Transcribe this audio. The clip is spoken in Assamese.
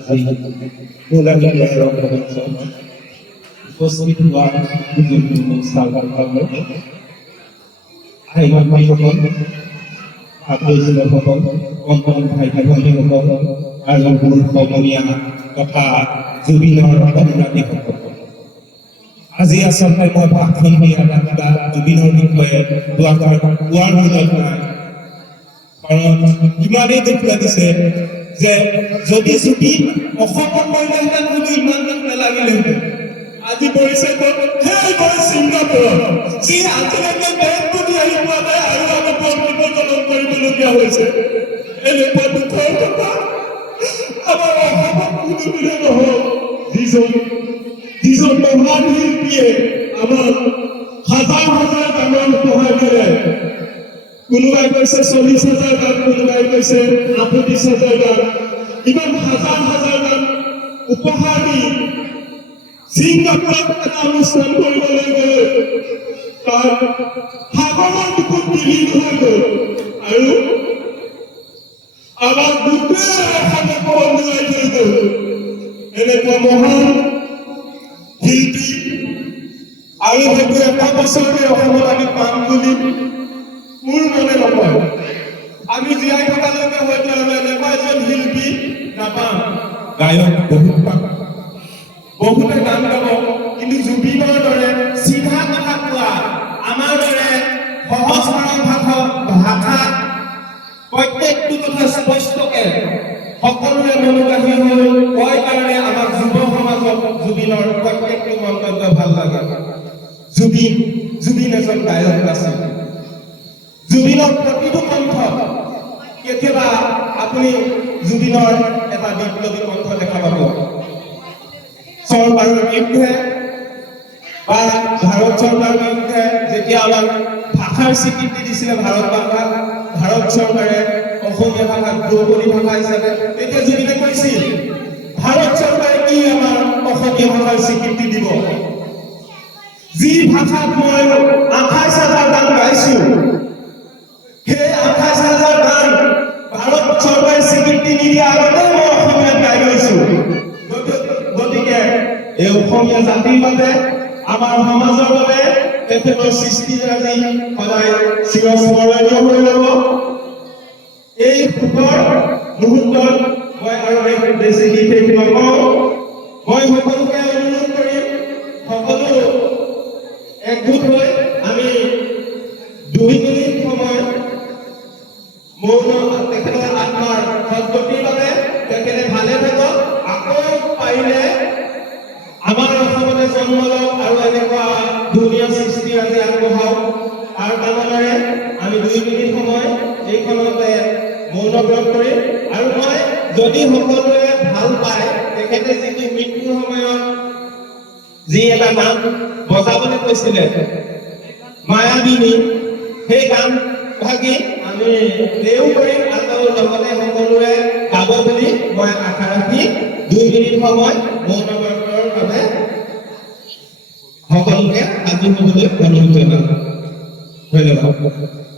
আজি গোলাঘাটৰ ৰংগমঞ্চত উপস্থিত হোৱা ভাইসকল, আত্মীয়সকল, কণ ভাই ভনীসকল আৰু মোৰ সমনীয়া তথা জুবিনৰ অনুৰাগীসকল, আজি আচলতে মই ভাষণ দিয়া কিবা জুবিনৰ বিষয়ে কোৱাৰ মূলত নাই। কাৰণ ইমানেই দুখ লাগিছে যে যদি জুবিন অসমত পৰিলেহেঁতেন হয়তো ইমান দুখ নালাগিলেহেঁতেন। আজি পৰিছে ছিংগাপুৰত, যি আজিলৈকে বেগ বুজি আহি পোৱা নাই আৰু আমি প্ৰজনন কৰিবলগীয়া হৈছে। এনেকুৱা দুখৰ কথা আমাৰ অসমত কোনোদিনে নহওক। যিজন মহান শিল্পীয়ে আমাক হাজাৰ হাজাৰ গানৰ উপহাৰ দিলে, কোনোবাই কৈছে 40,000 গান, কোনোবাই কৈছে 38,000 গান, ইমান হাজাৰ হাজাৰ গান উপহাৰ দি ছিংগাপুৰত এটা অনুষ্ঠান কৰিবলৈ গৈ তাৰ সাগৰৰ বুকুত বিলীন হৈ গ'ল আৰু আমাৰ গোটেই অসমে কন্দুৱাই থৈ গ'ল। এনেকুৱা মহান শিল্পী আৰু হয়তো এটা বছৰতে অসমত আমি পাম বুলি মোৰ মনে নকয়। আমি জীয়াই থকালৈকে হয়তো আমি এনেকুৱা এজন শিল্পী নাপাম। গায়ক বহুত পাম, বহুতে গান গাব, কিন্তু জুবিনৰ দৰে চিধা কথা কোৱা, আমাৰ দৰে সহজ সৰল ভাষাত প্ৰত্যেকটো কথা স্পষ্টকে সকলোৰে মনোগ্ৰাহী হৈ কয় কাৰণে আমাৰ যুৱ সমাজক জুবিনৰ প্ৰত্যেকটো মন্তব্য ভাল লাগে। জুবিন এজন গায়ক আছিল। জুবিনৰ প্ৰতিটো কণ্ঠ, কেতিয়াবা আপুনি জুবিনৰ এটা বিপ্লৱী কণ্ঠ দেখা পাব। চৰকাৰৰ বিৰুদ্ধে বা ভাৰত চৰকাৰৰ বিৰুদ্ধে যেতিয়া আমাক ভাষাৰ স্বীকৃতি দিছিলে ভাৰত চৰকাৰে অসমীয়া ভাষাক দ্ৰৌপদী ভাষা হিচাপে, তেতিয়া জুবিনে কৈছিল ভাৰত চৰকাৰে কি আমাৰ অসমীয়া ভাষাৰ স্বীকৃতি দিব? যি ভাষাত মই 28,000 গান গাইছো, সেই 28,000 গান ভাৰত চৰকাৰে স্বীকৃতি নিদিয়া আগতে মই অসমীয়াত গাই গৈছো। গতিকে এই অসমীয়া জাতিৰ বাবে, আমাৰ সমাজৰ বাবে তেখেতৰ সৃষ্টিৰাজি সদায় চিৰস্মৰণীয় হৈ ৰ'ব। এই সুখৰ মুহূৰ্তত মই আৰু বেছি বিশেষ নকওঁ। মই সকলোকে অনুৰোধ কৰিম, সকলো একগোট হৈ আমি 2 মিনিট সময় মৌন তেখেতৰ আত্মাৰ সদ্গতিৰ বাবে, তেখেতে ভালে থাকক। আকৌ পাৰিলে আমাৰ অসমতে জন্ম লওক আৰু এনেকুৱা ধুনীয়া সৃষ্টি আজি আগবঢ়াওক। তাৰ কামনাৰে আমি 2 মিনিট সময় এইখনতে মৌন ব্ৰত কৰিম। আৰু মই যদি সকলোৱে ভাল পায়, তেখেতে যিটো মৃত্যুৰ সময়ত যি এটা গান বজাবলৈ কৈছিলে মায়াবিনী, সেই গান ভাগি আমি দেও কৰিম আৰু লগতে সকলোৱে গাব বুলি মই আশা ৰাখি 2 মিনিট সময় মৌন ব্ৰতৰ বাবে সকলোকে সাজু হ'বলৈ অনুৰোধ জনাওঁ। ধন্যবাদ।